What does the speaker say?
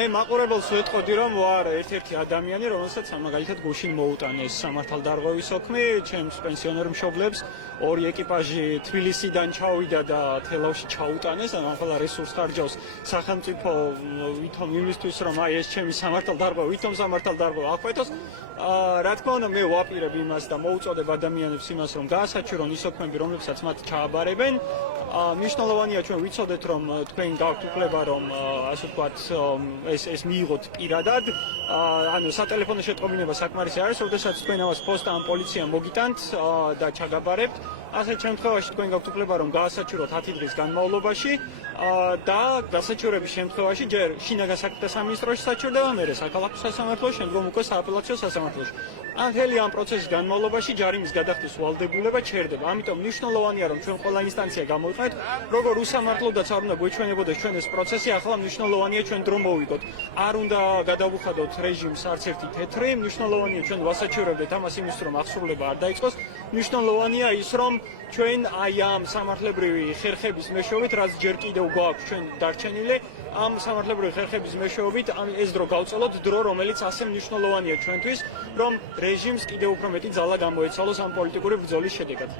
მე მაყურებელს ვეტყოდი, რომ ვარ ერთ-ერთი ადამიანი, რომელსაც მაგალითად გუშინ მოუტანეს სამართალდარღვევის ოქმი, ჩემს პენსიონერ მშობლებს ორი ეკიპაჟი თბილისიდან ჩავიდა და თელავში ჩაუტანეს, ან ახლა რესურს ხარჯავს სახელმწიფო ვითომ იმისთვის, რომ აი ეს ჩემი სამართალდარღვევა, ვითომ სამართალდარღვევა აყვეთოს. რა თქმა უნდა, მე ვაპირებ იმას და მოუწოდებ ადამიანებს იმას, რომ გაასაჩივრონ ის ოქმები, რომლებსაც მათ ჩააბარებენ. მნიშვნელოვანია ჩვენ ვიცოდეთ, რომ თქვენ გაქვთ უფლება, რომ ასე ვთქვათ, ეს მიიღოთ პირადად. ანუ სატელეფონო შეტყობინება საკმარისი არის, როდესაც თქვენ ამას პოსტა ან პოლიციამ მოგიტანთ და ჩაგაბარებთ. ასეთ შემთხვევაში თქვენ გაქვთ უფლება, რომ გაასაჩივროთ 10 დღის განმავლობაში და გასაჩივრების შემთხვევაში ჯერ შინაგან საქმეთა სამინისტროში საჩივრდება, მერე საქალაქო სასამართლოში, შემდგომ უკვე სააპელაციო სასამართლოში. ახალი ამ პროცესის განმავლობაში ჯარიმის გადახდის ვალდებულება ჩერდება. ამიტომ მნიშვნელოვანია, რომ ჩვენ ყველა ინსტანცია გამოვიყენოთ, როგორ უსამართლოდაც არ უნდა გვეჩვენებოდეს ჩვენ ეს პროცესი, ახლა მნიშვნელოვანია ჩვენ დრო მოვიგოთ. არ უნდა გადავუხადოთ რეჟიმს არც ერთი თეთრი, მნიშვნელოვანია ჩვენ ვასაჩივრებდეთ ამას იმის რომ აღსრულება არ დაიწყოს. მნიშვნელოვანია ის, რომ ჩვენ აი ამ სამართლებრივი ხერხების მეშვეობით, რაც ჯერ კიდევ გვაქვს ჩვენ დარჩენილი, ამ სამართლებრივი ხერხების მეშვეობით ეს დრო გავწელოთ, დრო რომელიც ასე მნიშვნელოვანია ჩვენთვის, რომ რეჟიმს კიდევ უფრო მეტი ძალა გამოეცალოს ამ პოლიტიკური ბრძოლის შედეგად.